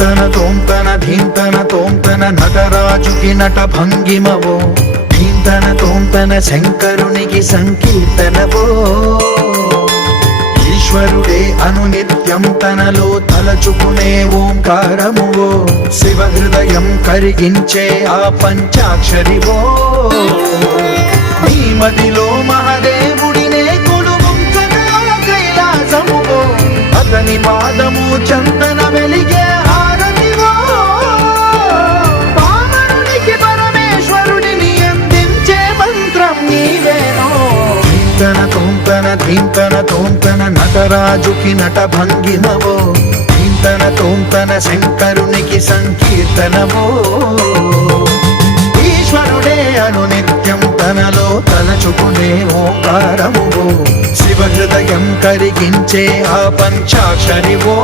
ధీంతన తోంతన ధీంతన తోంతన నటరాజుకి నట భంగిమవో ధీంతన తోంతన శంకరునికి సంకీర్తనవో ఈశ్వరుడే అనునిత్యం తనలో తలచుకునే ఓంకారమువో శివ హృదయం కరిగించే ఆ పంచాక్షరివో నీ మదిలో మహాదేవుడినే కొలువుంచగా కైలాసమువో అతని పాదము చందన వెలిగే హారతివో పామరునికి పరమేశ్వరుడిని అందించే మంత్రం నీవేనో ధీంతన తోంతన ధీంతన తోంతన నటరాజుకి నట భంగిమవో ధీంతన తోంతన శంకరునికి సంకీర్తనవో ఈశ్వరుడే అనునిత్యం తనలో తలచుకునే ఓంకారమువో శివ హృదయం కరిగించే ఆ పంచాక్షరివో